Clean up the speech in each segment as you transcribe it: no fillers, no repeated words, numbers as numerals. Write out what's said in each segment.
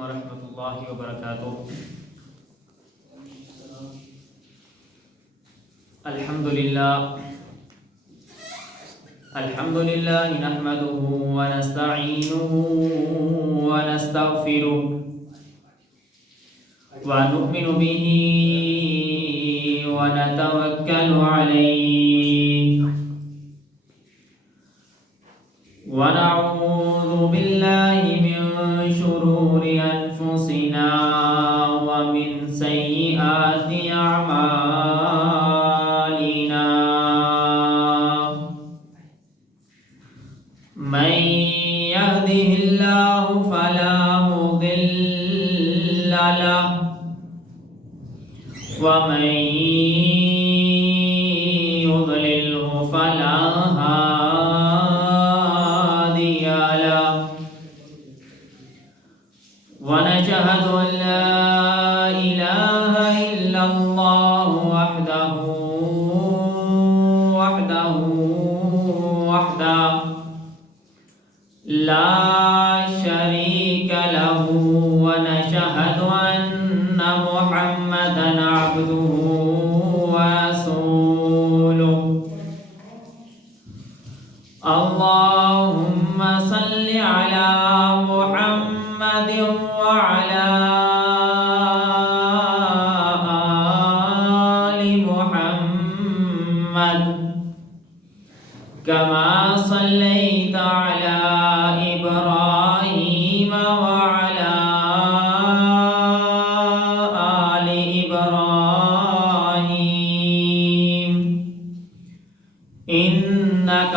ورحمۃ اللہ وبرکاتہ۔ الحمد للہ نحمده ونستعینه ونستغفره ونؤمن به ونتوکل علیہ ونعوذ باللہ من شرور انفسنا ومن سیئات اعمالنا من يهده الله فلا مضل له ومن يضلله فلا هادي له ونشهد أن لا إله إلا الله وحده لا شريك له ونشهد أن محمدا عبده ورسوله اللهم صل على محمد وعلى آل محمد كما صليت على إبراهيم وعلى آل إبراهيم إنك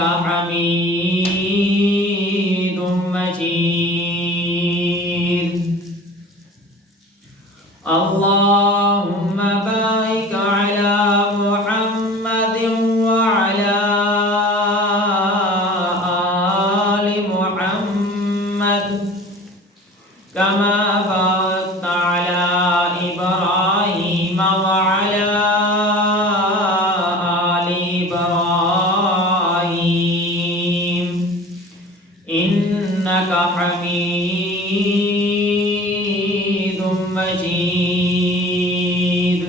حميد مجيد اللهم بارك على محمد وعلى آل محمد كما باركت على إبراهيم وعلى آل إبراهيم إنك حميد مجيد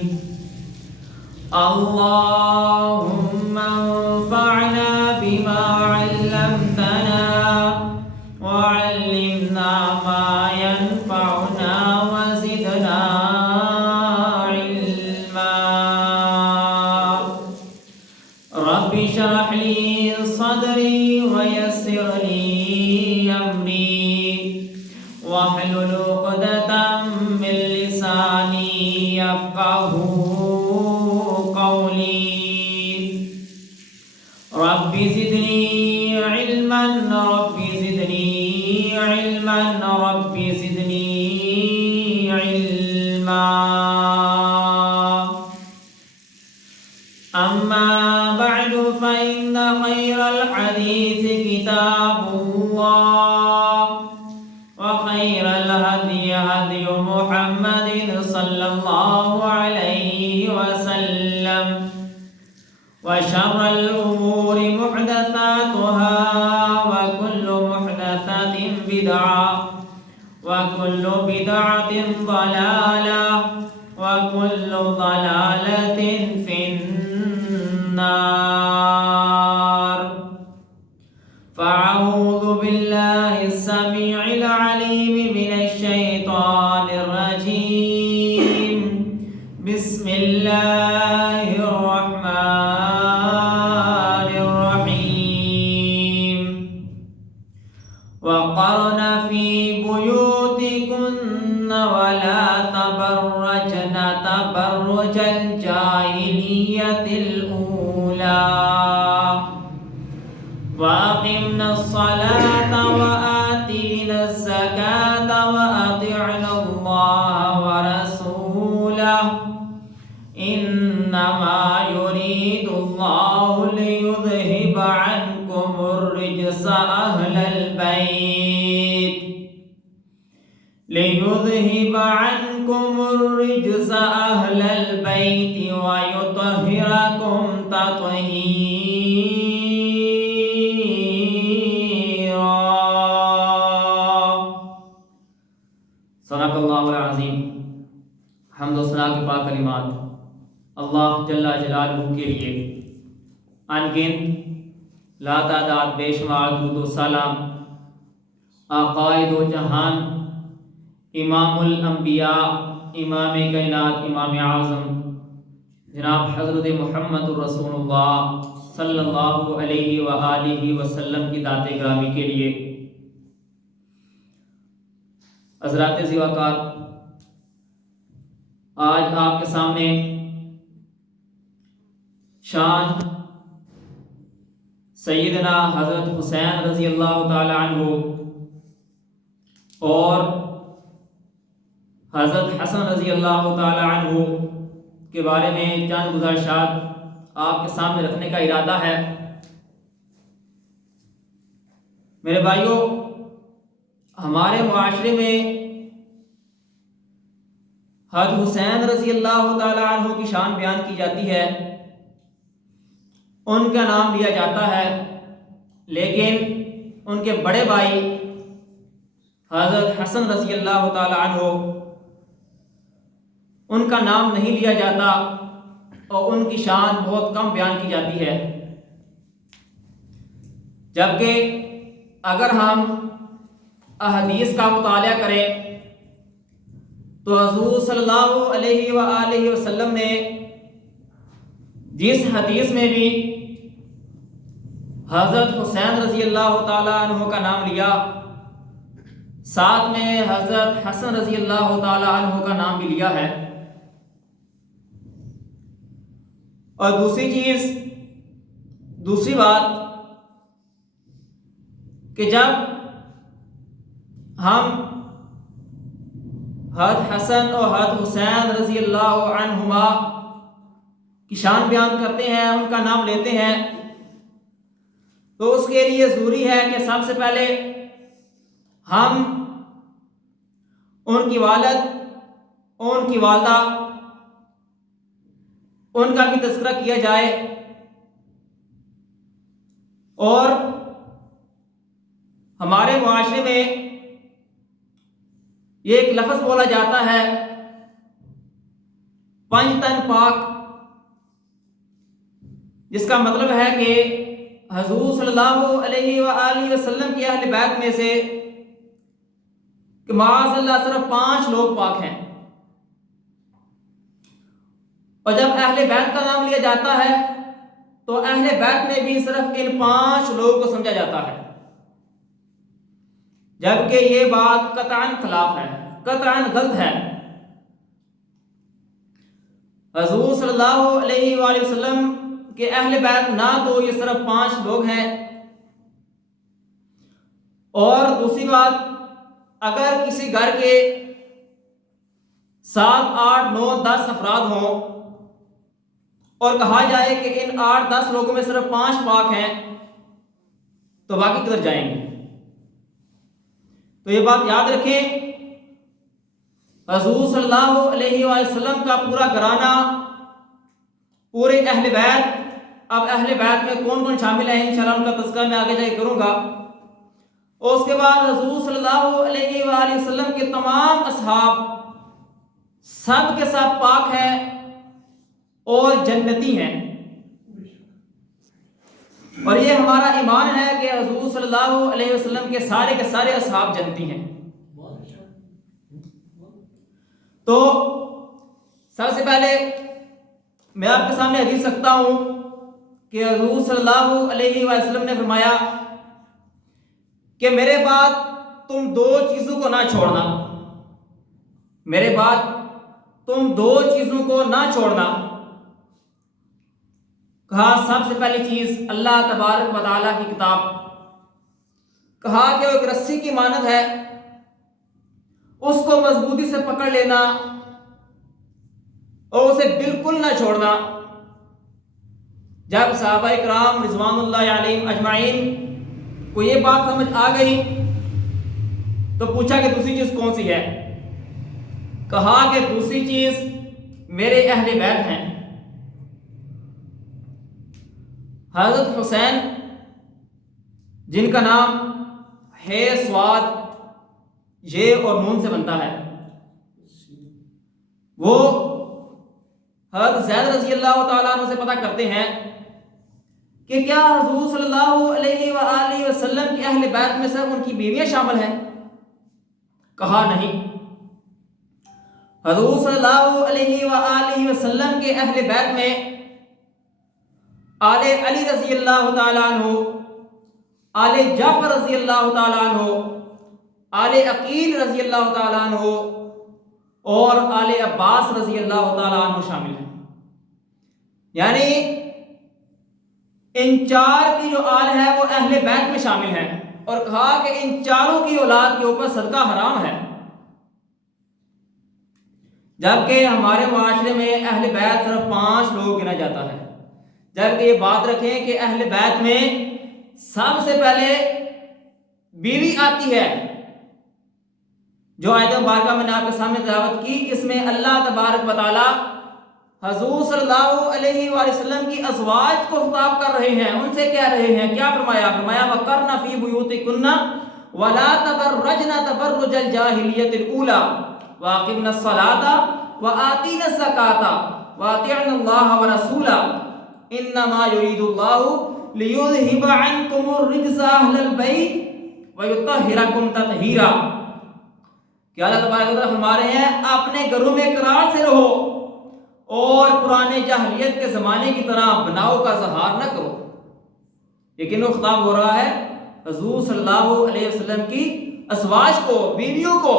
اللهم انفعنا بما علمتنا وعلمنا ما ينفعنا وزدنا علما رب اشرح لي صدري ويسر لي أمري واحلل عقدة من لساني يفقه قولي رب زدني علما رب زدني علما رب زدني علما أما بعد فإن خير الحديث كتاب الله وخير الهدي هدي محمد صلى الله عليه وسلم وشر الأمور محدثاتها وكل محدثة بدعة وكل بدعة ضلالة وكل ضلالة في النار فأعوذ بالله السميع العليم من الشيطان الرجيم بسم الله الرحمن الرحيم وقرن في بيوتكن ولا تبرجن تبرج الجاهلية الأولى وأقمنا الصلاة وآتينا الزكاة وأطعنا الله ورسوله إنما يريد الله ليذهب عنكم الرجس أهل البيت ويطهركم تطهيرا صدق اللہ العظیم۔ حمد و ثنا کے پاک کلمات اللہ جل جلالہ کے لیے، ان گنت لا تعداد بے شمار درود و سلام آقائے دو جہان، امام الانبیاء، امام کائنات، امام اعظم جناب حضرت محمد الرسول اللہ صلی اللہ علیہ وآلہ وسلم کی ذات گرامی کے لیے۔ حضرات ذی وقار، آج آپ کے سامنے شان سیدنا حضرت حسین رضی اللہ تعالی عنہ اور حضرت حسن رضی اللہ تعالی عنہ کے بارے میں چند گزارشات آپ کے سامنے رکھنے کا ارادہ ہے۔ میرے بھائیوں، ہمارے معاشرے میں حضرت حسین رضی اللہ تعالی عنہ کی شان بیان کی جاتی ہے، ان کا نام لیا جاتا ہے، لیکن ان کے بڑے بھائی حضرت حسن رضی اللہ تعالی عنہ، ان کا نام نہیں لیا جاتا اور ان کی شان بہت کم بیان کی جاتی ہے۔ جبکہ اگر ہم احادیث کا مطالعہ کریں تو حضور صلی اللہ علیہ وآلہ وسلم نے جس حدیث میں بھی حضرت حسین رضی اللہ تعالی عنہ کا نام لیا، ساتھ میں حضرت حسن رضی اللہ تعالی عنہ کا نام بھی لیا ہے۔ اور دوسری بات کہ جب ہم حضرت حسن اور حضرت حسین رضی اللہ عنہما کی شان بیان کرتے ہیں، ان کا نام لیتے ہیں، تو اس کے لیے ضروری ہے کہ سب سے پہلے ہم ان کی والد، ان کی والدہ، ان کا بھی تذکرہ کیا جائے۔ اور ہمارے معاشرے میں یہ ایک لفظ بولا جاتا ہے پنج تن پاک، جس کا مطلب ہے کہ حضور صلی اللہ علیہ وآلہ وسلم کے اہل بیت میں سے کہ معاذ اللہ صرف 5 لوگ پاک ہیں، اور جب اہل بیت کا نام لیا جاتا ہے تو اہل بیت میں بھی صرف ان 5 لوگوں کو سمجھا جاتا ہے، جبکہ یہ بات قطعاً خلاف ہے، قطعاً غلط ہے۔ حضور صلی اللہ علیہ وآلہ وسلم کہ اہل بیت نہ تو یہ صرف 5 لوگ ہیں، اور دوسری بات، اگر کسی گھر کے 7 8 9 10 افراد ہوں اور کہا جائے کہ ان 8 10 لوگوں میں صرف 5 پاک ہیں، تو باقی کدھر جائیں گے؟ تو یہ بات یاد رکھیں، حضور صلی اللہ علیہ وآلہ وسلم کا پورا گھرانہ، پورے اہل بیت، اب اہل بیت میں کون کون شامل ہیں انشاءاللہ ان کا تذکرہ میں آگے جائے کروں گا، اور اس کے بعد حضور صلی اللہ علیہ وآلہ وسلم کے تمام اصحاب سب کے سب پاک ہیں اور جنتی ہیں، اور یہ ہمارا ایمان ہے کہ حضور صلی اللہ علیہ وسلم کے سارے اصحاب جنتی ہیں۔ تو سب سے پہلے میں آپ کے سامنے حدیث رکھتا ہوں کہ حضور صلی اللہ علیہ وسلم نے فرمایا کہ میرے بعد تم 2 چیزوں کو نہ چھوڑنا، میرے بعد تم 2 چیزوں کو نہ چھوڑنا۔ کہا سب سے پہلی چیز اللہ تبارک و تعالیٰ کی کتاب، کہا کہ وہ ایک رسی کی مانند ہے، اس کو مضبوطی سے پکڑ لینا اور اسے بالکل نہ چھوڑنا۔ جب صحابہ کرام رضوان اللہ علیہم اجمعین کو یہ بات سمجھ آ گئی تو پوچھا کہ دوسری چیز کون سی ہے؟ کہا کہ دوسری چیز میرے اہل بیت ہیں۔ حضرت حسین جن کا نام ہے سواد یہ اور نون سے بنتا ہے، وہ حضرت زید رضی اللہ تعالیٰ عنہ سے پتہ کرتے ہیں کہ کیا حضور صلی اللہ علیہ وآلہ وسلم کے اہل بیت میں صرف ان کی بیویاں شامل ہیں؟ کہا نہیں، حضور صلی اللہ علیہ وآلہ وسلم کے اہل بیت میں آل علی رضی اللہ تعالیٰ عنہ، آل جعفر رضی اللہ تعالیٰ عنہ، آل عقیل رضی اللہ تعالیٰ عنہ اور آل عباس رضی اللہ تعالیٰ عنہ شامل ہیں۔ یعنی ان چار کی جو آل ہے وہ اہل بیت میں شامل ہیں، اور کہا کہ ان چاروں کی اولاد کے اوپر صدقہ حرام ہے، جبکہ ہمارے معاشرے میں اہل بیت صرف 5 لوگ گنا جاتا ہے۔ جبکہ یہ بات رکھیں کہ اہل بیت میں سب سے پہلے بیوی آتی ہے، جو آیت مبارکہ میں نے آپ کے سامنے تلاوت کی، اس میں اللہ تبارک و تعالی حضور صلی اللہ علیہ وآلہ وسلم کی ازواج کو خطاب کر رہے ہیں، ان سے کہہ رہے ہیں، کیا فرمایا؟ فرمایا وَقَرْنَ فِي بُيُوتِكُنَّ وَلَا تَبَرَّجْنَ تَبَرُّجَ الْجَاهِلِيَّةِ الْأُولَى وَأَقِمْنَ الصَّلَاةَ وَآتِينَ الزَّكَاةَ وَأَطِيعْنَ اللَّهَ وَرَسُولَهُ انما یرید اللہ لیذہب عنکم الرجس اہل البیت ویطہرکم تطہیرا، کہ اللہ تبارک و تعالیٰ فرما رہے ہیں اپنے گھروں میں اقرار سے رہو اور پرانے جاہلیت کے زمانے کی طرح بناؤ کا اظہار نہ کرو۔ لیکن وہ خطاب ہو رہا ہے حضور صلی اللہ علیہ وسلم کی ازواج کو، بیویوں کو۔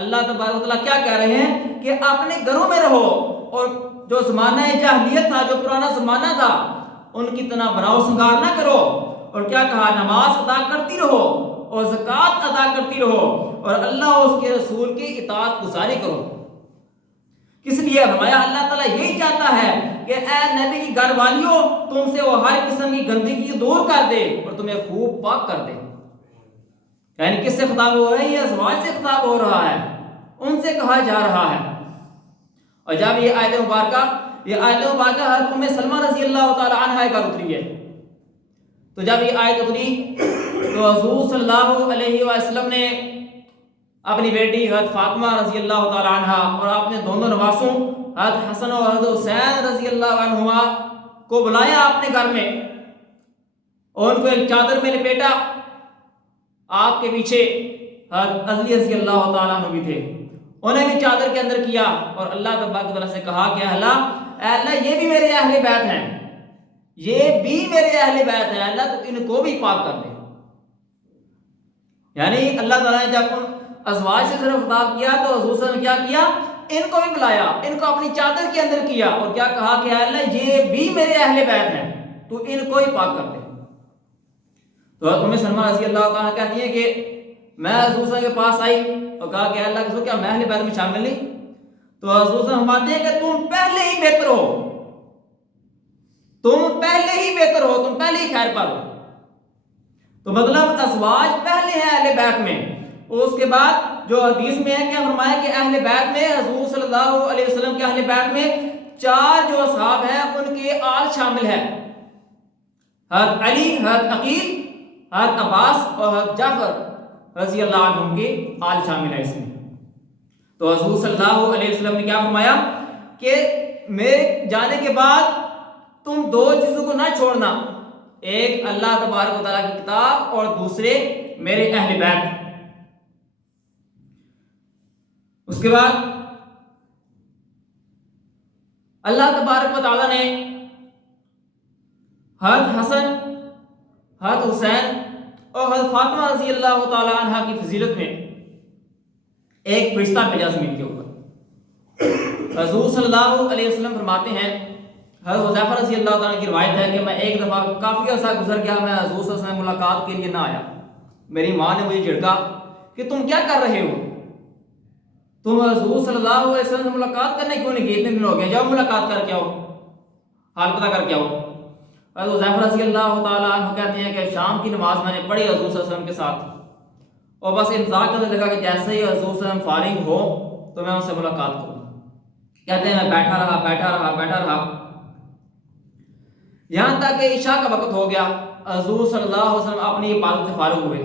اللہ تبارک و تعالیٰ کیا کہہ رہے ہیں کہ اپنے گھروں میں رہو اور جو زمانہ جاہلیت تھا، جو پرانا زمانہ تھا، ان کی طرح بناؤ سنگار نہ کرو، اور کیا کہا؟ نماز ادا کرتی رہو اور زکوٰۃ ادا کرتی رہو اور اللہ اور اس کے رسول کی اطاعت گزاری کرو۔ کس لیے؟ فرمایا اللہ تعالیٰ یہی چاہتا ہے کہ اے نبی کی گھر والیوں، تم سے وہ ہر قسم کی گندگی دور کر دے اور تمہیں خوب پاک کر دے۔ یعنی کس سے خطاب ہو رہا ہے؟ یہ ازواج سے خطاب ہو رہا ہے، ان سے کہا جا رہا ہے۔ اور جب یہ آیت مبارکہ حضرت ام سلمہ رضی اللہ تعالی عنہا کا اتری ہے، تو جب یہ آیت اتری تو حضور صلی اللہ علیہ وسلم نے اپنی بیٹی حضرت فاطمہ رضی اللہ تعالی عنہا اور اپنے دونوں نواسوں حضرت حسن اور حضرت حسین رضی اللہ عنہما کو بلایا اپنے گھر میں، اور ان کو ایک چادر میں لپیٹا۔ آپ کے پیچھے حضرت علی رضی اللہ تعالیٰ عنہ بھی تھے، انہیں بھی چادر کے اندر کیا، اور اللہ تبارک و تعالیٰ سے کہا کہ اے اللہ یہ بھی میرے اہل بیت ہیں، یہ بھی میرے اہل بیت ہیں، اللہ تو ان کو بھی پاک کر دے۔ یعنی اللہ تعالیٰ نے جب ان ازواج سے صرف خطاب کیا تو حضور صلی اللہ علیہ وسلم نے کیا کیا؟ ان کو بھی بلایا، ان کو اپنی چادر کے اندر کیا، اور کیا کہا کہ اے اللہ یہ بھی میرے اہل بیت ہیں، تو ان کو ہی پاک کر دے۔ تو ام سلمہ رضی اللہ تعالیٰ کہتی ہیں کہ میں حضور صلی اللہ علیہ وسلم کے پاس آئی اور کہا کہ اللہ کے رسول کیا میں اہل بیت میں شامل نہیں؟ تو حضور صلی اللہ علیہ وسلم فرماتے ہیں کہ تم پہلے ہی بہتر ہو، تم پہلے ہی بہتر ہو، تم پہلے ہی خیر پر ہو۔ تو مطلب ازواج پہلے ہیں اہل بیت میں، اور اس کے بعد جو حدیث میں ہے کیا فرمایا کہ اہل بیت میں حضور صلی اللہ علیہ وسلم کے اہل بیت میں 4 جو اصحاب ہیں ان کے آل شامل ہے، حضرت علی، حضرت عقیل، حضرت عباس اور حضرت جعفر رضی اللہ عنہم کے آل شامل ہے اس میں۔ تو حضور صلی اللہ علیہ وسلم نے کیا فرمایا کہ میرے جانے کے بعد تم 2 چیزوں کو نہ چھوڑنا، ایک اللہ تبارک و تعالیٰ کی کتاب اور دوسرے میرے اہل بیت۔ اس کے بعد اللہ تبارک و تعالیٰ نے حضرت حسن، حضرت حسین اور حضرت فاطمہ رضی اللہ تعالی عنہ کی فضیلت میں ایک فرشتہ بھیجا زمین کے اوپر۔ حضور صلی اللہ علیہ وسلم فرماتے ہیں، حضرت حذیفہ رضی اللہ تعالیٰ کی روایت ہے کہ میں ایک دفعہ کافی عرصہ گزر گیا، میں حضور صلی اللہ علیہ وسلم ملاقات کے لیے نہ آیا۔ میری ماں نے مجھے جھڑکا کہ تم کیا کر رہے ہو، تم حضور صلی اللہ علیہ وسلم سے ملاقات کرنے کیوں نہیں گئے؟ اتنے دن ہو گئے، جاؤ ملاقات کر کے آؤ، حال پتہ کر کے آؤ۔ حضرت حذیفہ رضی اللہ تعالیٰ عنہ کہتے ہیں کہ شام کی نماز میں نے پڑھی حضور صلی اللہ علیہ وسلم کے ساتھ، اور بس انتظار کرنے لگا کہ جیسے ہی حضور صلی اللہ علیہ وسلم فارغ ہو تو میں ان سے ملاقات کروں۔ کہتے ہیں میں بیٹھا رہا یہاں تک کہ عشاء کا وقت ہو گیا۔ حضور صلی اللہ علیہ وسلم اپنی عبادت سے فارغ ہوئے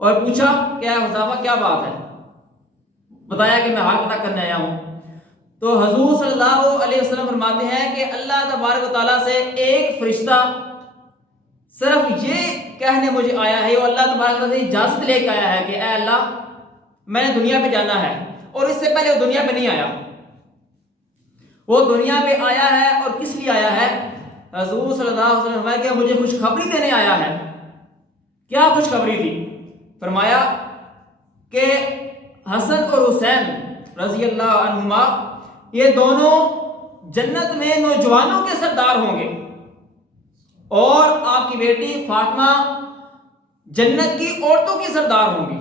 اور پوچھا کہ حذیفہ کیا بات ہے؟ بتایا کہ میں حال پتہ کرنے آیا ہوں۔ تو حضور صلی اللہ علیہ وسلم فرماتے ہیں کہ اللہ تبارک و تعالیٰ سے ایک فرشتہ صرف یہ کہنے مجھے آیا ہے، وہ اللہ تبارک و تعالیٰ سے اجازت لے کے آیا ہے کہ اے اللہ میں نے دنیا پہ جانا ہے، اور اس سے پہلے وہ دنیا پہ نہیں آیا. وہ دنیا پہ آیا ہے اور کس لیے آیا ہے؟ حضور صلی اللہ علیہ وسلم فرمایا کہ مجھے خوشخبری دینے آیا ہے. کیا خوشخبری تھی؟ فرمایا کہ حسن اور حسین رضی اللہ عنہما یہ دونوں جنت میں نوجوانوں کے سردار ہوں گے، اور آپ کی بیٹی فاطمہ جنت کی عورتوں کی سردار ہوں گی.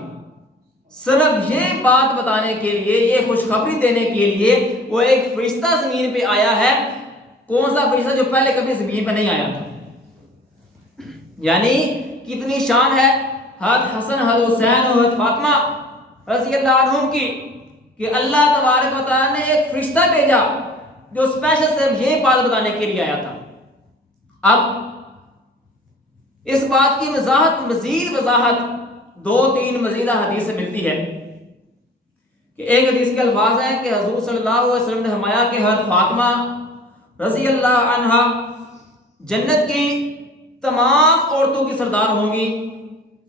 صرف یہ بات بتانے کے لیے، یہ خوشخبری دینے کے لیے وہ ایک فرشتہ زمین پہ آیا ہے. کون سا فرشتہ؟ جو پہلے کبھی زمین پہ نہیں آیا تھا. یعنی کتنی شان ہے حضرت حسن، حضرت حسین اور حضرت فاطمہ رضی اللہ عنہم کی کہ اللہ تبارک و تعالیٰ نے ایک فرشتہ بھیجا جو اسپیشل صرف یہ بات بتانے کے لیے آیا تھا. اب اس بات کی مزید وضاحت 2-3 مزیدہ حدیث سے ملتی ہے کہ ایک حدیث کے الفاظ ہیں کہ حضور صلی اللہ علیہ وسلم نے فرمایا کہ حضرت فاطمہ رضی اللہ عنہا جنت کی تمام عورتوں کی سردار ہوں گی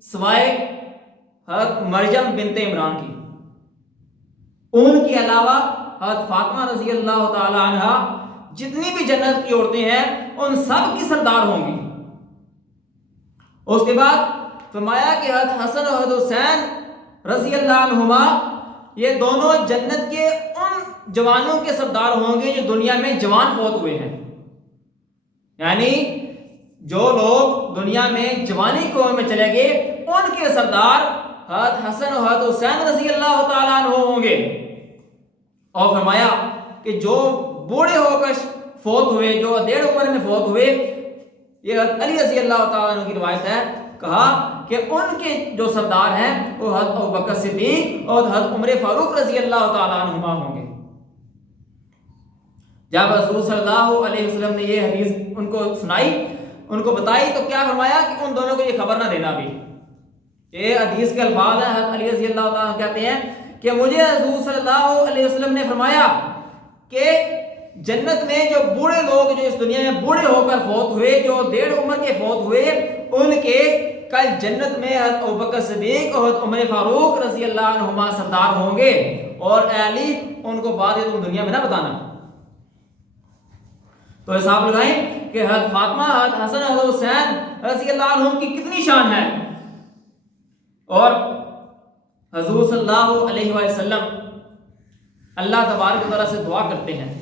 سوائے حضرت مریم بنت عمران کی. ان کے علاوہ حضرت فاطمہ رضی اللہ تعالی عنہا جتنی بھی جنت کی عورتیں ہیں ان سب کی سردار ہوں گی. اس کے بعد فرمایا کہ حضرت حسن اور حضرت حسین رضی اللہ عنہما یہ دونوں جنت کے ان جوانوں کے سردار ہوں گے جو دنیا میں جوان فوت ہوئے ہیں. یعنی جو لوگ دنیا میں جوانی کی عمر میں چلے گئے ان کے سردار حضرت حسن اور حضرت حسین رضی اللہ تعالیٰ عنہ ہوں گے. اور فرمایا کہ جو بوڑھے ہو کر فوت ہوئے، جو ادھیڑ عمر میں فوت ہوئے، یہ حضرت علی رضی اللہ تعالیٰ عنہ کی روایت ہے، کہا کہ ان کے جو سردار ہیں وہ حضرت ابوبکر صدیق اور حضرت عمر فاروق رضی اللہ تعالیٰ عنہما ہوں گے. جب رسول صلی اللہ علیہ وسلم نے یہ حدیث ان کو سنائی، ان کو بتائی، تو کیا فرمایا کہ ان دونوں کو یہ خبر نہ دینا بھی. یہ حدیث کے الفاظ ہیں. حضرت علی رضی اللہ تعالیٰ کہتے ہیں کہ مجھے رسول صلی اللہ علیہ وسلم نے فرمایا کہ جنت میں جو بوڑھے لوگ جو اس دنیا میں بوڑھے ہو کر فوت ہوئے، جو 1.5 عمر کے فوت ہوئے، ان کے کل جنت میں حضرت ابوبکر صدیق اور حضرت عمر فاروق رضی اللہ عنہما سردار ہوں گے. اور اے علی ان کو بات ہے تم دنیا میں نہ بتانا. تو حساب لگائیں کہ حضرت فاطمہ، حضرت حسن اور حضرت حسین رضی اللہ عنہم کی کتنی شان ہے. اور حضور صلی اللہ علیہ وسلم اللہ تبارک و تعالیٰ سے دعا کرتے ہیں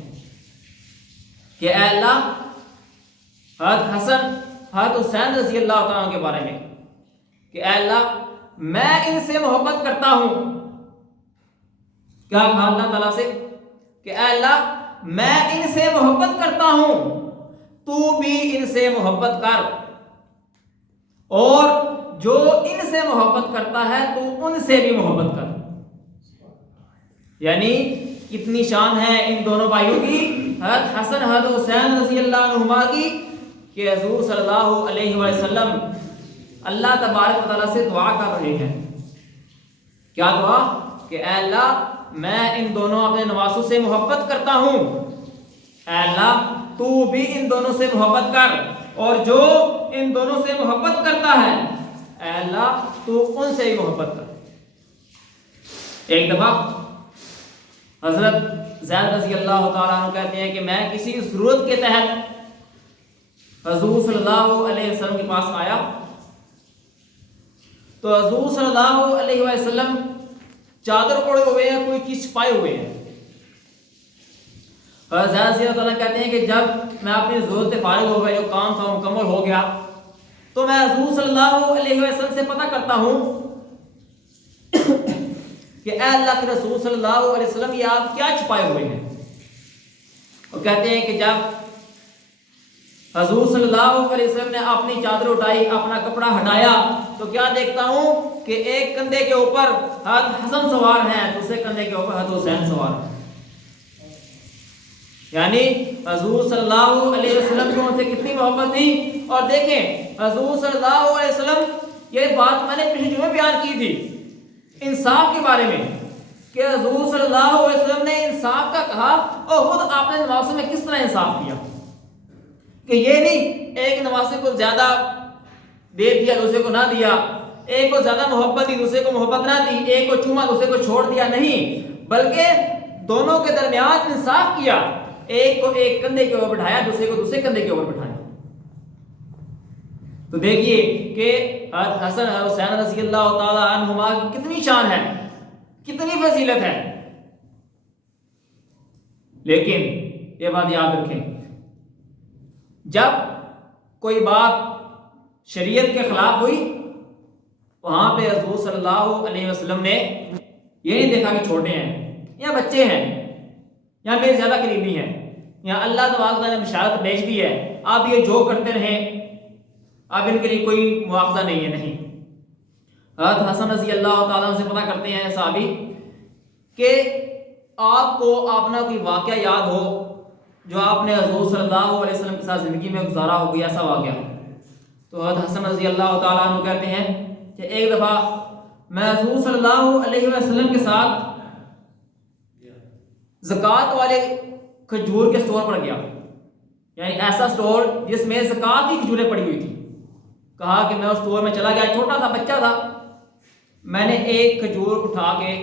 کہ اے اللہ حضرت حسن حضرت حسین رضی اللہ تعالیٰ کے بارے میں کہ اے اللہ میں ان سے محبت کرتا ہوں. کیا کہا اللہ تعالیٰ سے کہ اے اللہ میں ان سے محبت کرتا ہوں، تو بھی ان سے محبت کر، اور جو ان سے محبت کرتا ہے تو ان سے بھی محبت کر. یعنی کتنی شان ہے ان دونوں بھائیوں کی، حضرت حسن حضرت حسین رضی اللہ عنہما کی، کہ حضور صلی اللہ علیہ وسلم اللہ تبارک و تعالیٰ سے دعا کر رہے ہیں. کیا دعا؟ کہ اے اللہ میں ان دونوں اپنے نواسوں سے محبت کرتا ہوں، اے اللہ تو بھی ان دونوں سے محبت کر، اور جو ان دونوں سے محبت کرتا ہے اے اللہ تو ان سے ہی محبت کر. ایک دفعہ حضرت زید رضی اللہ تعالیٰ عنہ کہتے ہیں کہ میں کسی ضرورت کے تحت حضور صلی اللہ علیہ وسلم کے پاس آیا، تو حضور صلی اللہ علیہ وسلم چادر اوڑے ہوئے ہیں، کوئی چیز چھپائے ہوئے ہیں. حضرت زید رضی اللہ تعالیٰ کہتے ہیں کہ جب میں اپنی ضرورت سے فارغ ہو گیا، جو کام تھا مکمل ہو گیا، تو میں حضور صلی اللہ علیہ وسلم سے پتہ کرتا ہوں کہ اے اللہ کے رسول صلی اللہ علیہ وسلم یہ آپ کیا چھپائے ہوئے ہیں. وہ کہتے ہیں کہ جب حضور صلی اللہ علیہ وسلم نے اپنی چادر اٹھائی، اپنا کپڑا ہٹایا، تو کیا دیکھتا ہوں کہ ایک کندھے کے اوپر حضرت حسن سوار ہیں، دوسرے کندھے کے اوپر حضرت حسین سوار ہیں. یعنی حضور صلی اللہ علیہ وسلم کی ان سے کتنی محبت تھی. اور دیکھیں حضور صلی اللہ علیہ وسلم، یہ بات میں نے پچھلے جمعے بیان کی تھی انصاف کے بارے میں کہ حضور صلی اللہ علیہ وسلم نے انصاف کا کہا اور خود آپ نے نوازوں میں کس طرح انصاف کیا کہ یہ نہیں ایک نوازے کو زیادہ دے دیا دوسرے کو نہ دیا، ایک کو زیادہ محبت دی دوسرے کو محبت نہ دی، ایک کو چوما دوسرے کو چھوڑ دیا، نہیں، بلکہ دونوں کے درمیان انصاف کیا، ایک کو ایک کندھے کے اوپر بٹھایا، دوسرے کو دوسرے کندھے کے اوپر بٹھایا۔ تو دیکھیے کہ حسن حسین رضی اللہ تعالی عنہما کی کتنی شان ہے، کتنی فضیلت ہے، لیکن یہ بات یاد رکھیں جب کوئی بات شریعت کے خلاف ہوئی وہاں پہ حضور صلی اللہ علیہ وسلم نے یہ نہیں دیکھا کہ چھوٹے ہیں یا بچے ہیں یا میرے زیادہ قریبی ہیں یا اللہ تبارک نے بشارت بھیج دی ہے آپ یہ جو کرتے رہیں اب ان کے لیے کوئی مواخذہ نہیں ہے، نہیں۔ حضرت حسن رضی اللہ تعالیٰ سے پتہ کرتے ہیں صحابی کہ آپ کو اپنا کوئی واقعہ یاد ہو جو آپ نے حضور صلی اللہ علیہ وسلم کے ساتھ زندگی میں گزارا ہو گیا، ایسا واقعہ۔ تو حضرت حسن رضی اللہ تعالیٰ عنہ کہتے ہیں کہ ایک دفعہ میں حضور صلی اللہ علیہ وسلم کے ساتھ زکوٰۃ والے کھجور کے سٹور پر گیا، یعنی ایسا سٹور جس میں زکوٰۃ کی کھجوریں پڑی ہوئی تھی۔ کہا کہ میں اس سٹور میں چلا گیا، چھوٹا تھا، بچہ تھا، میں نے ایک کھجور اٹھا کے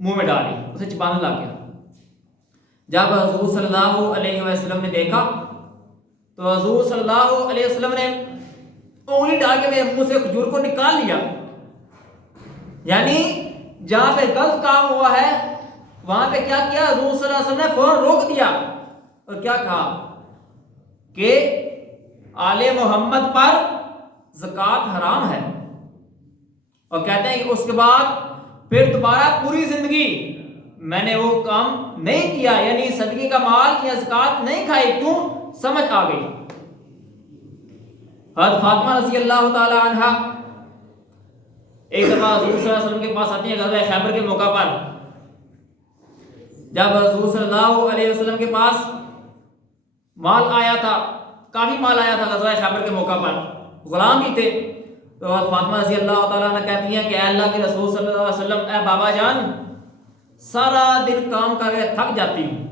منہ میں ڈالی، اسے چبانے لگ گیا۔ جب حضور صلی اللہ علیہ وسلم نے دیکھا تو حضور صلی اللہ علیہ وسلم نے انگلی ڈال کے میرے منہ سے کھجور کو نکال لیا، یعنی جہاں پہ غلط کام ہوا ہے وہاں پہ کیا کیا، حضور صلی اللہ علیہ وسلم نے فوراً روک دیا اور کیا کہا کہ آل محمد پر زکوٰۃ حرام ہے، اور کہتے ہیں کہ اس کے بعد پھر دوبارہ پوری زندگی میں نے وہ کام نہیں کیا، یعنی صدقے کا مال یا زکوٰۃ نہیں کھائی، کیوں؟ سمجھ آ گئی۔ حضرت فاطمہ رضی اللہ تعالی عنہا ایک دفعہ حضور صلی اللہ علیہ وسلم کے پاس آتی ہیں غزوہ خیبر کے موقع پر۔ جب حضور صلی اللہ علیہ وسلم کے پاس مال آیا تھا، کافی مال آیا تھا غزوہ خیبر کے موقع پر، غلام بھی تھے، تو حضرت فاطمہ رضی اللہ تعالیٰ عنہ کہتی ہیں کہ اے اللہ کے رسول صلی اللہ علیہ وسلم، اے بابا جان، سارا دن کام کر کے تھک جاتی ہوں،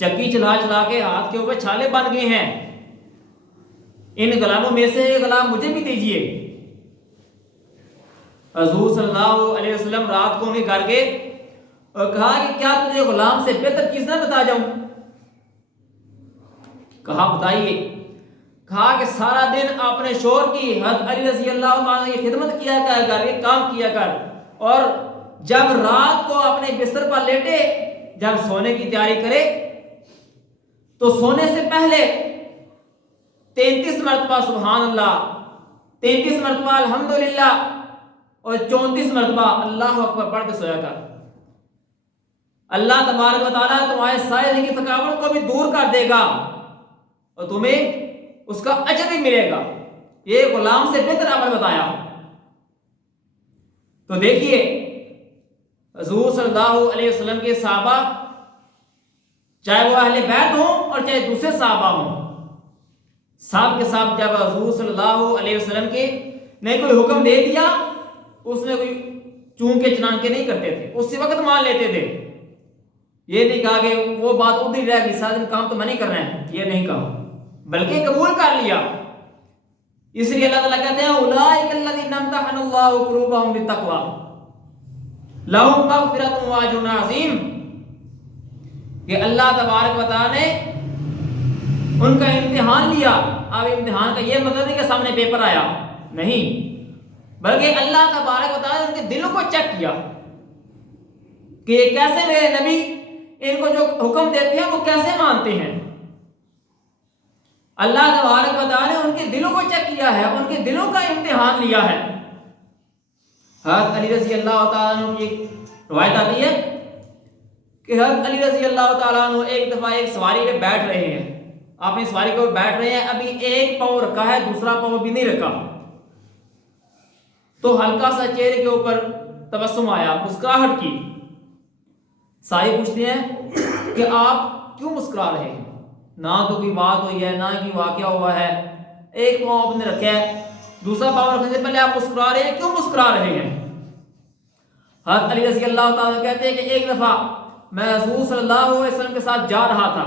چکی چلا چلا کے ہاتھ کے اوپر چھالے بن گئے ہیں، ان غلاموں میں سے ایک غلام مجھے بھی دیجیے۔ حضور صلی اللہ علیہ وسلم رات کو ان کے گھر گئے اور کہا کہ کیا تجھے غلام سے بہتر چیز نہ بتا جاؤں؟ کہا بتائیے۔ کہا کہ سارا دن اپنے شوہر کی حضرت علی رضی اللہ عنہ کی خدمت کیا کر، یہ کام کیا کر، اور جب رات کو اپنے بستر پر لیٹے، جب سونے کی تیاری کرے تو سونے سے پہلے 33 مرتبہ سبحان اللہ، 33 مرتبہ الحمدللہ اور 34 مرتبہ اللہ اکبر پڑھ کے سویا کر۔ اللہ تبارک و تعالیٰ تمہارے سارے دن کی تھکاوٹ کو بھی دور کر دے گا اور تمہیں اس کا اجر بھی ملے گا۔ یہ غلام سے بہتر عمل بتایا۔ تو دیکھیے حضور صلی اللہ علیہ وسلم کے صحابہ، چاہے وہ اہل بیت ہوں اور چاہے دوسرے صحابہ ہوں، سب کے ساتھ جب حضور صلی اللہ علیہ وسلم کے نے کوئی حکم دے دیا اس میں کوئی چون کے چنان کے نہیں کرتے تھے، اسی وقت مان لیتے تھے۔ یہ نہیں کہا کہ وہ بات ادھر رہ گئی، سارا دن کام تو میں نہیں کر رہا ہے، یہ نہیں کہا، بلکہ قبول کر لیا۔ اس لیے اللہ تعالیٰ کہتے ہیں اولئک الذین امتحن اللہ قلوبہم بالتقوی لہم مغفرۃ واجر عظیم، کہ اللہ تبارک و تعالیٰ نے ان کا امتحان لیا۔ اب امتحان کا یہ مطلب نہیں کہ سامنے پیپر آیا، نہیں، بلکہ اللہ تبارک و تعالیٰ نے ان کے دلوں کو چیک کیا کہ یہ کیسے میرے نبی ان کو جو حکم دیتے ہیں وہ کیسے مانتے ہیں۔ اللہ تبارک و تعالیٰ نے ان کے دلوں کو چیک کیا ہے، ان کے دلوں کا امتحان لیا ہے۔ حضرت علی رضی اللہ تعالیٰ عنہ کی روایت آتی ہے کہ حضرت علی رضی اللہ تعالیٰ عنہ ایک دفعہ ایک سواری پہ بیٹھ رہے ہیں، اپنی سواری کو بیٹھ رہے ہیں، ابھی ایک پاؤں رکھا ہے، دوسرا پاؤں بھی نہیں رکھا، تو ہلکا سا چہرے کے اوپر تبسم آیا، مسکراہٹ کی۔ سارے پوچھتے ہیں کہ آپ کیوں مسکرا رہے ہیں؟ نہ تو کوئی بات ہوئی ہے، نہ کوئی واقعہ ہوا ہے، ایک پاؤں آپ نے رکھا ہے، دوسرا پاؤں رکھنے سے پہلے آپ مسکرا رہے ہیں، کیوں مسکرا رہے ہیں؟ حضرت علی رضی اللہ تعالیٰ کہتے ہیں کہ ایک دفعہ میں حضور صلی اللہ علیہ وسلم کے ساتھ جا رہا تھا،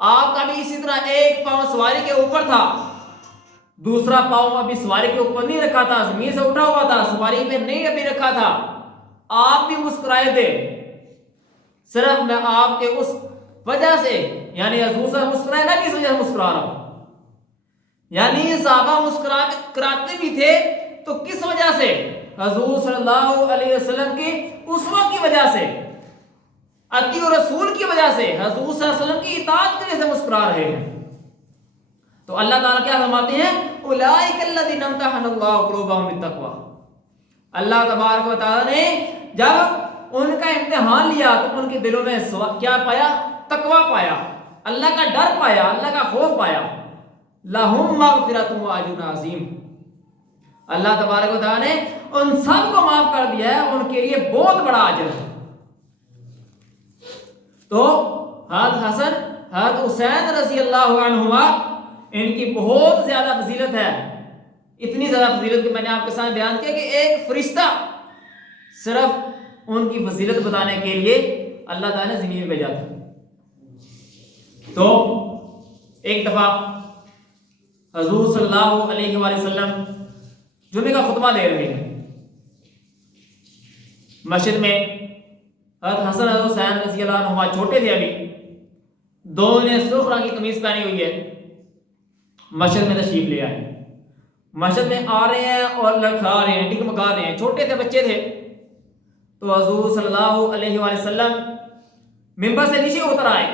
آپ کا بھی اسی طرح ایک پاؤں سواری کے اوپر تھا، دوسرا پاؤں ابھی سواری کے اوپر نہیں رکھا تھا، زمین سے اٹھا ہوا تھا، سواری پہ نہیں ابھی رکھا تھا، آپ بھی مسکرائے تھے، صرف میں آپ کے اس وجہ سے یعنی حضور سے مسکرائے نہ کس وجہ سے مسکرا رہا ہوں، یعنی صحابہ مسکراتے بھی تھے تو کس وجہ سے؟ حضور صلی اللہ علیہ وسلم کی اسوہ کی وجہ سے، اطیع رسول کی وجہ سے، حضور صلی اللہ علیہ وسلم کی اطاعت کی وجہ سے مسکرا رہے ہیں۔ تو اللہ تعالیٰ کیا فرماتے ہیں؟ اولئک الذین امتحن اللہ قلوبہم بالتقوی، اللہ تبارک و تعالیٰ نے جب ان کا امتحان لیا تو ان کے دلوں میں کیا پایا؟ تقوی پایا، اللہ کا ڈر پایا، اللہ کا خوف پایا۔ لہم مغفرۃ و اجر عظیم، اللہ تبارک و تعالیٰ نے ان سب کو معاف کر دیا ہے، ان کے لیے بہت بڑا اجر ہے۔ تو حضرت حسن حضرت حسین رضی اللہ عنہما ان کی بہت زیادہ فضیلت ہے، اتنی زیادہ فضیلت کہ میں نے آپ کے سامنے بیان کیا کہ ایک فرشتہ صرف ان کی فضیلت بتانے کے لیے اللہ تعالیٰ نے زمین میں بھیجا تھا۔ تو ایک دفعہ حضور صلی اللہ علیہ وآلہ وسلم جمعے کا خطبہ دے رہے ہیں، مسجد میں حضرت حسن حضرت حسین رضی اللہ عنہما چھوٹے تھے، ابھی دونوں نے سرخ رنگ کی قمیص پہنی ہوئی ہے، مسجد میں تشریف لے آئے، مسجد میں آ رہے ہیں اور لڑکھڑا رہے ہیں، ڈگمگا رہے ہیں، چھوٹے تھے، بچے تھے۔ تو حضور صلی اللہ علیہ وآلہ وسلم منبر سے نیچے اتر آئے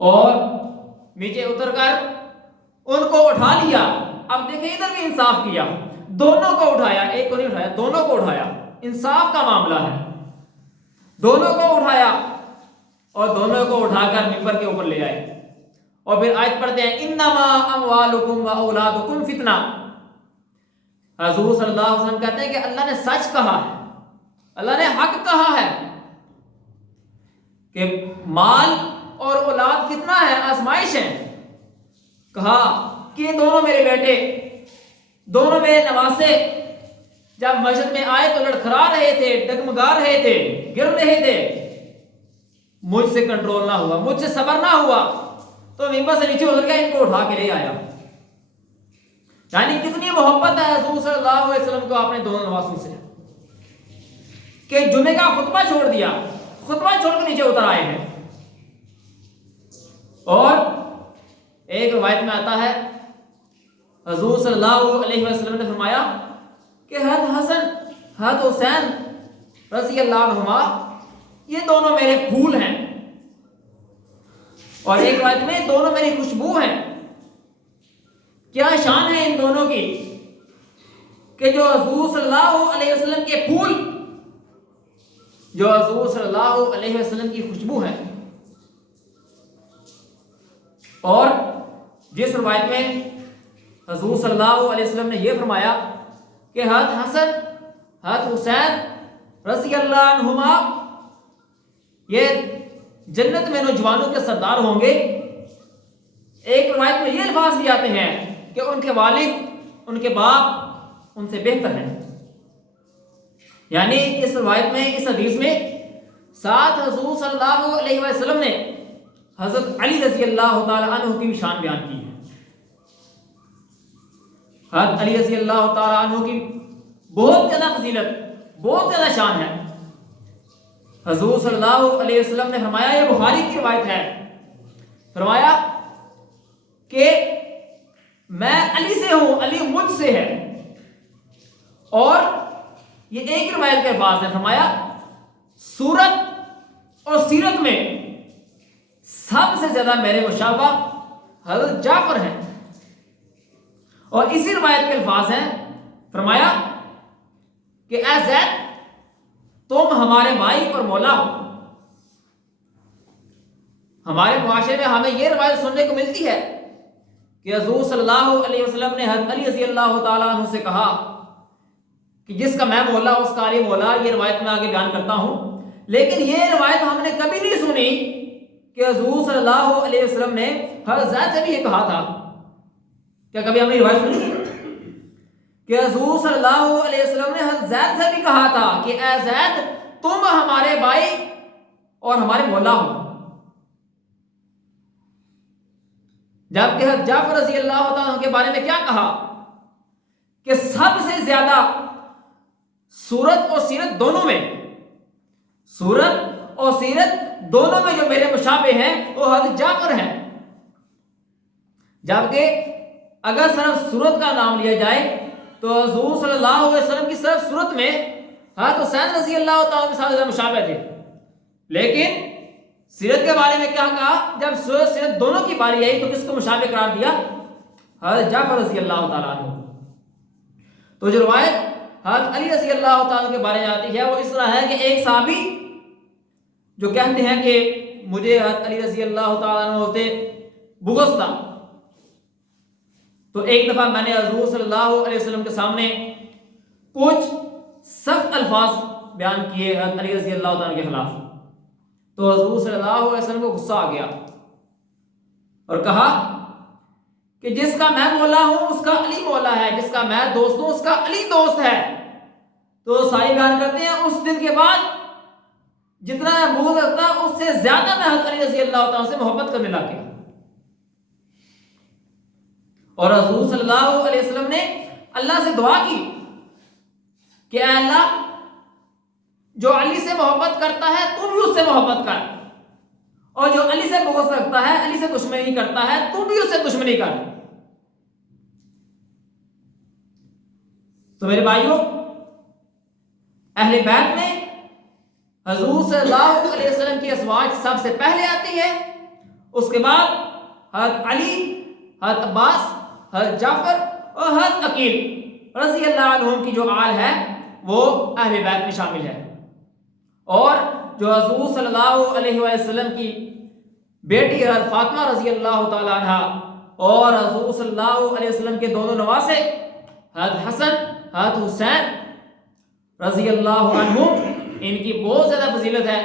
اور نیچے اتر کر ان کو اٹھا لیا۔ اب دیکھیں ادھر بھی انصاف کیا، دونوں کو اٹھایا، ایک کو نہیں اٹھایا، دونوں کو اٹھایا، انصاف کا معاملہ ہے، دونوں کو اٹھایا اور دونوں کو اٹھا کر منبر کے اوپر لے آئے اور پھر آیت پڑھتے ہیں انما اموالکم و اولادکم فتنہ۔ حضور صلی اللہ علیہ وسلم کہتے ہیں کہ اللہ نے سچ کہا ہے، اللہ نے حق کہا ہے کہ مال اور اولاد فتنہ ہے، آزمائش ہے۔ کہا کہ یہ دونوں میرے بیٹے، دونوں میرے نواسے جب مسجد میں آئے تو لڑکھڑا رہے تھے، ڈگمگا رہے تھے، گر رہے تھے، مجھ سے کنٹرول نہ ہوا، مجھ سے صبر نہ ہوا، تو منبر سے نیچے اتر کے ان کو اٹھا کے لے آیا۔ یعنی کتنی محبت ہے حضور صلی اللہ علیہ وسلم کو اپنے دونوں نواسوں سے کہ جمعے کا خطبہ چھوڑ دیا، خطبہ چھوڑ کے نیچے اتر آئے ہیں۔ اور ایک روایت میں آتا ہے حضور صلی اللہ علیہ وسلم نے فرمایا کہ حضرت حسن حضرت حسین رضی اللہ عنہما یہ دونوں میرے پھول ہیں، اور ایک روایت میں دونوں میری خوشبو ہیں۔ کیا شان ہے ان دونوں کی کہ جو حضور صلی اللہ علیہ وسلم کے پھول، جو حضور صلی اللہ علیہ وسلم کی خوشبو ہے۔ اور جس روایت میں حضور صلی اللہ علیہ وسلم نے یہ فرمایا کہ حضرت حسن حضرت حسین رضی اللہ عنہما یہ جنت میں نوجوانوں کے سردار ہوں گے۔ ایک روایت میں یہ الفاظ بھی آتے ہیں کہ ان کے والد ان کے باپ ان سے بہتر ہیں۔ یعنی اس روایت میں، اس حدیث میں ساتھ حضور صلی اللہ علیہ وسلم نے حضرت علی رضی اللہ تعالی عنہ کی بھی شان بیان کی ہے۔ حضرت علی رضی اللہ تعالی عنہ کی بہت زیادہ فضیلت، بہت زیادہ شان ہے۔ حضور صلی اللہ علیہ وسلم نے فرمایا، یہ بخاری کی روایت ہے، فرمایا کہ میں علی سے ہوں، علی مجھ سے ہے۔ اور یہ ایک روایت کے الفاظ ہیں، فرمایا صورت اور سیرت میں سب سے زیادہ میرے مشابہ حضرت جعفر ہیں۔ اور اسی روایت کے الفاظ ہیں، فرمایا کہ اے زید تم ہمارے بھائی اور مولا ہو۔ ہمارے معاشرے میں ہمیں یہ روایت سننے کو ملتی ہے کہ حضور صلی اللہ علیہ وسلم نے حضرت علی رضی اللہ تعالیٰ عنہ سے کہا کہ جس کا میں مولا اس کا علی مولا۔ یہ روایت میں آگے بیان کرتا ہوں، لیکن یہ روایت ہم نے کبھی نہیں سنی کہ حضور صلی اللہ علیہ وسلم نے حضرت زید سے بھی یہ کہا تھا۔ کیا کبھی ہم نے روایت سنی؟ کہ حضور صلی اللہ علیہ وسلم نے حضرت زید سے بھی کہا تھا کہ اے زید تم ہمارے بھائی اور ہمارے مولا ہو، جبکہ حضرت جعفر رضی اللہ تعالیٰ کے بارے میں کیا کہا کہ سب سے زیادہ صورت اور سیرت دونوں میں، صورت اور سیرت دونوں میں جو میرے مشابہ ہیں وہ حضرت جعفر ہیں، جبکہ اگر صرف صورت کا نام لیا جائے تو حضور صلی اللہ علیہ وسلم کی صرف صورت میں حضرت حسین رضی اللہ تعالیٰ کے ساتھ مشابہ تھے، لیکن سیرت کے بارے میں کیا کہا؟ جب سیرت دونوں کی باری آئی تو کس کو مشابہ قرار دیا؟ حضرت جعفر رضی اللہ تعالیٰ عنہ۔ تو جو روایت حضرت علی رضی اللہ تعالیٰ کے بارے میں آتی ہے وہ اس طرح ہے کہ ایک صحابی جو کہتے ہیں کہ مجھے حضرت علی رضی اللہ تعالیٰ عنہ سے بغض تھا، تو ایک دفعہ میں نے حضور صلی اللہ علیہ وسلم کے سامنے کچھ سخت الفاظ بیان کیے حضرت علی رضی اللہ تعالیٰ کے خلاف، تو حضور صلی اللہ علیہ وسلم کو غصہ آ گیا اور کہا کہ جس کا میں مولا ہوں اس کا علی مولا ہے، جس کا میں دوست ہوں اس کا علی دوست ہے۔ تو صحابی بیان کرتے ہیں اس دن کے بعد جتنا میں بغض رکھتا اس سے زیادہ میں حضرت علی رضی اللہ تعالیٰ سے محبت کرنے لگ گیا، اور حضور صلی اللہ علیہ وسلم نے اللہ سے دعا کی کہ اے اللہ جو علی سے محبت کرتا ہے تم بھی اس سے محبت کر، اور جو علی سے بغض رکھتا ہے، علی سے دشمنی کرتا ہے، تم بھی اس سے دشمنی کر۔ تو میرے بھائیوں، اہل بیت میں حضور صلی اللہ علیہ وسلم کی ازواج سب سے پہلے آتی ہے، اس کے بعد حضرت علی، حضرت عباس، حضرت جعفر اور حضرت عقیل رضی اللہ عنہم کی جو آل ہے وہ اہل بیت میں شامل ہے، اور جو حضور صلی اللہ علیہ وسلم کی بیٹی حضرت فاطمہ رضی اللہ تعالی عنہ اور حضور صلی اللہ علیہ وسلم کے دونوں نواسے حضرت حسن، حضرت حسین رضی اللہ عنہم، ان کی بہت زیادہ فضیلت ہے۔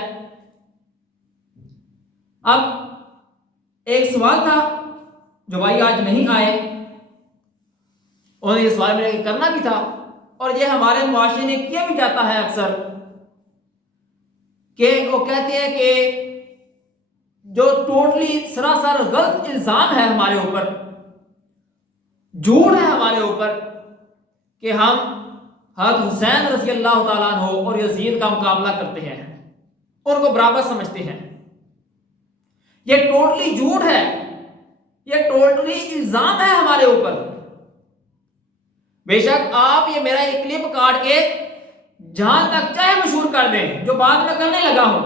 اب ایک سوال تھا جو بھائی آج نہیں آئے، انہیں یہ سوال میرے کرنا بھی تھا، اور یہ ہمارے معاشرے میں کیا بھی جاتا ہے اکثر، کہ وہ کہتے ہیں کہ جو ٹوٹلی سراسر غلط الزام ہے ہمارے اوپر، جھوٹ ہے ہمارے اوپر، کہ ہم حضرت حسین رضی اللہ تعالیٰ عنہ اور یزید کا مقابلہ کرتے ہیں، ان کو برابر سمجھتے ہیں۔ یہ ٹوٹلی جھوٹ ہے، یہ ٹوٹلی الزام ہے ہمارے اوپر۔ بے شک آپ یہ میرا ایک کلپ کاٹ کے جہاں تک چاہے مشہور کر دیں، جو بات میں کرنے لگا ہوں،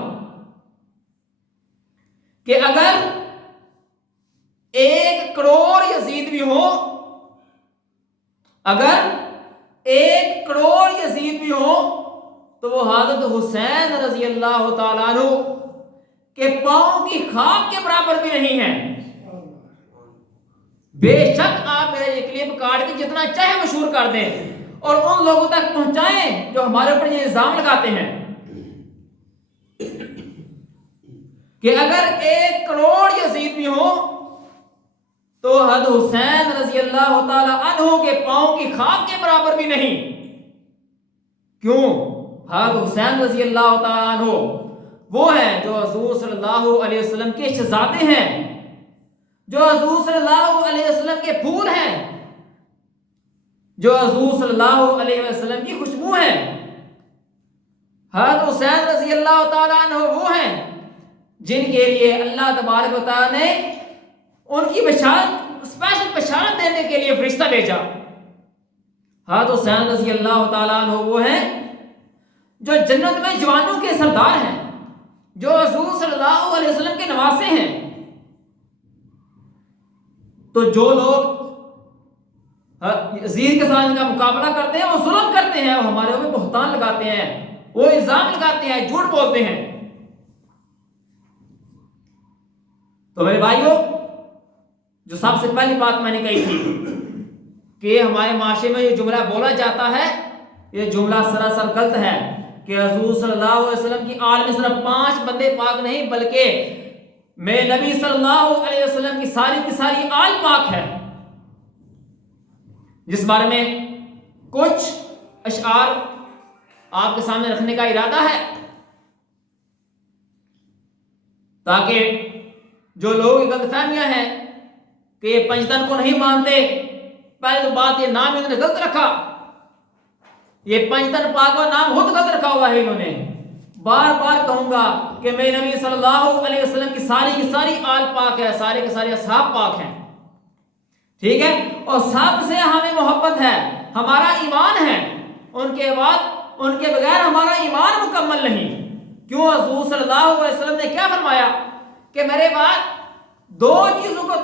کہ اگر 1 کروڑ یزید بھی ہو، اگر 1 کروڑ یزید بھی ہو تو وہ حضرت حسین رضی اللہ تعالیٰ عنہ کے پاؤں کی خاک کے برابر بھی نہیں ہے۔ بے شک آپ میرا یہ کلپ کاٹ کے جتنا چاہے مشہور کر دیں اور ان لوگوں تک پہنچائیں جو ہمارے اوپر یہ الزام لگاتے ہیں کہ اگر 1 کروڑ یزید بھی ہو تو حضرت حسین رضی اللہ تعالی عنہ کے پاؤں کی خاک کے برابر بھی نہیں۔ کیوں؟ حضرت حسین رضی اللہ تعالی عنہ وہ ہیں جو حضور صلی اللہ علیہ وسلم کے شہزادے ہیں، جو حضور صلی اللہ علیہ وسلم کے پھول ہیں، جو حضور صلی اللہ علیہ وسلم کی خوشبو ہے۔ حضرت حسین رضی اللہ تعالی عنہ وہ ہیں جن کے لیے اللہ تبارک و تعالی نے ان کی بشارت، اسپیشل بشارت دینے کے لیے فرشتہ بھیجا۔ حضرت حسین رضی اللہ تعالیٰ عنہ وہ ہیں جو جنت میں جوانوں کے سردار ہیں، جو حضور صلی اللہ علیہ وسلم کے نواسے ہیں۔ تو جو لوگ یزید کے ساتھ ان کا مقابلہ کرتے ہیں وہ ظلم کرتے ہیں، وہ ہمارے اوپر بہتان لگاتے ہیں، وہ الزام لگاتے ہیں، جھوٹ بولتے ہیں۔ تو میرے بھائیوں، جو سب سے پہلی بات میں نے کہی تھی کہ ہمارے معاشرے میں یہ جملہ بولا جاتا ہے، یہ جملہ سراسر غلط ہے کہ حضور صلی اللہ علیہ وسلم کی آل میں صرف 5 بندے پاک نہیں بلکہ میرے نبی صلی اللہ علیہ وسلم کی ساری آل پاک ہے، جس بارے میں کچھ اشعار آپ کے سامنے رکھنے کا ارادہ ہے تاکہ جو لوگ غلط فہمیاں ہیں کہ یہ پنجتن کو نہیں مانتے، پہلے تو بات یہ نام انہوں نے غلط رکھا، یہ پنجتن پاک کا نام خود غلط رکھا ہوا ہے انہوں نے۔ بار بار کہوں گا کہ میرے نبی صلی اللہ علیہ وسلم کی ساری آل پاک ہے، سارے کے سارے اصحاب پاک ہیں، ٹھیک ہے، اور سب سے ہمیں محبت ہے، ہمارا ایمان ہے، ان کے بعد ان کے بغیر ہمارا ایمان مکمل نہیں۔ کیوں؟ حضور صلی اللہ علیہ وسلم نے کیا فرمایا کہ میرے بعد دو چیزوں کو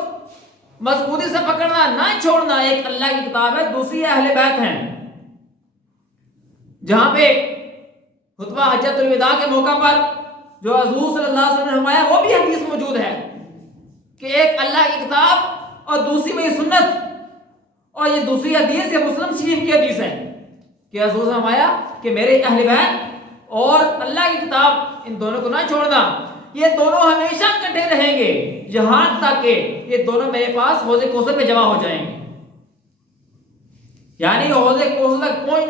مضبوطی سے پکڑنا، نہ چھوڑنا، ایک اللہ کی کتاب ہے، دوسری اہل بیت ہیں۔ جہاں پہ خطبہ حجۃ الوداع کے موقع پر جو حضور صلی اللہ علیہ وسلم نے فرمایا وہ بھی حدیث موجود ہے کہ ایک اللہ کی کتاب اور دوسری میں سنت، اور یہ دوسری حدیث یہ مسلم شریف کی حدیث ہے کہ حضور نے فرمایا کہ میرے اہل بیت اور اللہ کی کتاب ان دونوں کو نہ چھوڑنا، یہ دونوں ہمیشہ اکٹھے رہیں گے یہاں تک کہ یہ دونوں میرے پاس حوض کوثر پہ جمع ہو جائیں گے، یعنی حوض کوثر تک پہنچنے